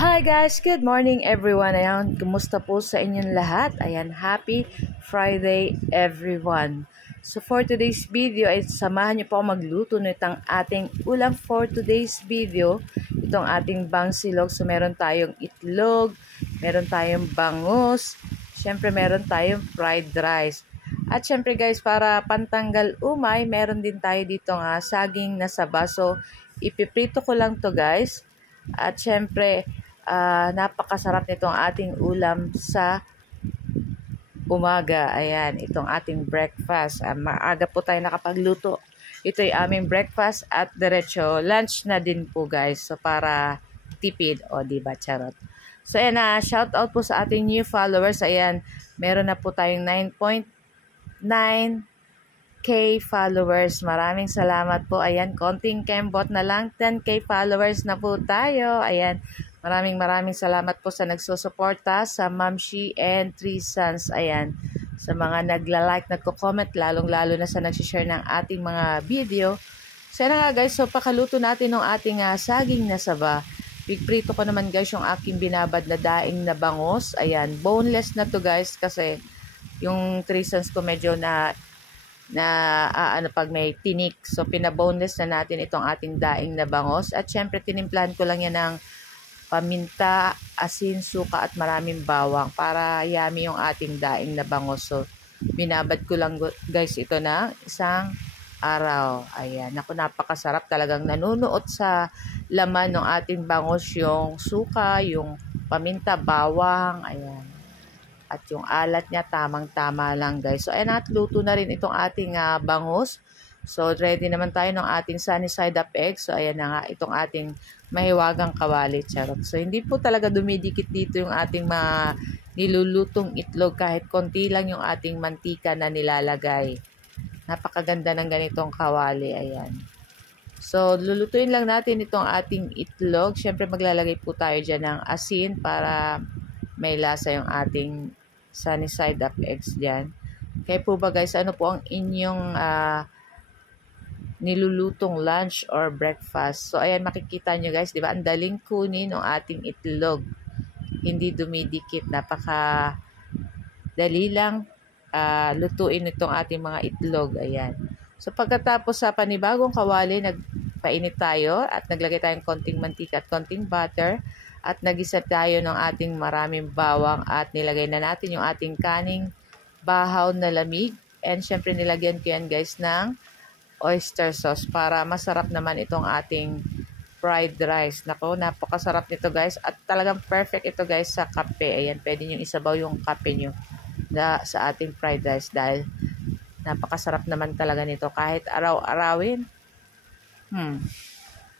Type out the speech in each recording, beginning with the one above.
Hi guys, good morning everyone. Ayan, kumusta po sa inyong lahat? Ayan, happy Friday everyone. So for today's video ay samahan niyo po ako magluto nitong ating ulam for today's video. Itong ating bangsilog. So meron tayong itlog, meron tayong bangus, syempre meron tayong fried rice. At syempre guys, para pantanggal umay, meron din tayo dito saging na saba. So ipiprito ko lang to guys. At syempre, napakasarap nitong ating ulam sa umaga. Ayan, itong ating breakfast. Maaga po tayo nakapagluto. Ito ay aming breakfast at diretso lunch na din po guys. So para tipid, o diba, charot. So ayan, shout out po sa ating new followers. Ayan, meron na po tayong 9.9K followers. Maraming salamat po. Ayan, konting kembot na lang. 10K followers na po tayo. Ayan, maraming salamat po sa nagsusuporta sa Mamshi and 3 Sons. Ayan, sa mga nagla-like, nagko-comment, lalong-lalo na sa nagsishare ng ating mga video. So yan nga guys, so pakaluto natin ng ating saging na saba. Pigprito ko naman guys yung aking binabad na daing na bangus. Ayan, boneless na to guys kasi yung 3 Sons ko medyo pag may tinik. So pinaboneless na natin itong ating daing na bangos. At syempre tinimplahan ko lang yan ng paminta, asin, suka at maraming bawang para yummy yung ating daing na bangos. So binabad ko lang guys ito na isang araw. Ayan, ako napakasarap, talagang nanunuot sa laman ng ating bangos yung suka, yung paminta, bawang. Ayan. At yung alat niya, tamang-tama lang guys. So, ayan, at luto na rin itong ating bangus. So, ready naman tayo ng ating sunny side up egg. So, ayan na nga, itong ating mahiwagang kawali. Charot. So, hindi po talaga dumidikit dito yung ating mga nilulutong itlog. Kahit konti lang yung ating mantika na nilalagay. Napakaganda ng ganitong kawali. Ayan. So, lulutuin lang natin itong ating itlog. Siyempre, maglalagay po tayo dyan ng asin para may lasa yung ating sunny side up eggs dyan. Kaya po ba guys, ano po ang inyong nilulutong lunch or breakfast? So ayan, makikita nyo guys, di ba? Ang daling kunin ng ating itlog. Hindi dumidikit. Napaka dali lang lutuin itong ating mga itlog. Ayan. So pagkatapos sa panibagong kawali, nagpainit tayo at naglagay tayong konting mantika at konting butter. At nagisa tayo ng ating maraming bawang at nilagay na natin yung ating kaning bahaw na lamig. And syempre nilagyan ko yan guys ng oyster sauce para masarap naman itong ating fried rice. Nako, napakasarap nito guys. At talagang perfect ito guys sa kape. Ayan, pwede nyo isabaw yung kape nyo sa ating fried rice dahil napakasarap naman talaga nito kahit araw-arawin.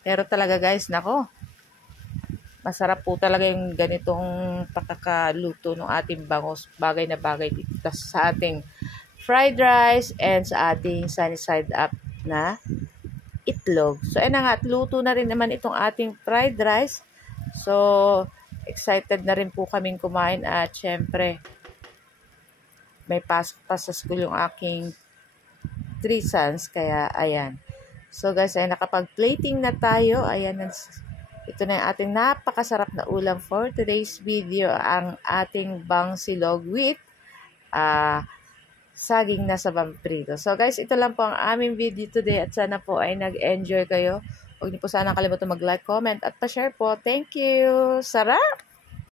Pero talaga guys, nako, masarap po talaga yung ganitong pakakaluto ng ating bangus. Bagay na bagay dito sa ating fried rice and sa ating sunny side up na itlog. So, ayun na nga, at luto na rin naman itong ating fried rice. So, excited na rin po kaming kumain at syempre, may pasok pa sa school yung aking 3 sons. Kaya, ayan. So, guys, ay nakapag-plating na tayo. Ayan, ito na yung ating napakasarap na ulam for today's video. Ang ating bangsilog with saging na sabang prito. So guys, ito lang po ang aming video today at sana po ay nag-enjoy kayo. Huwag niyo po sana kalimutan mag-like, comment at pa-share po. Thank you! Sarap!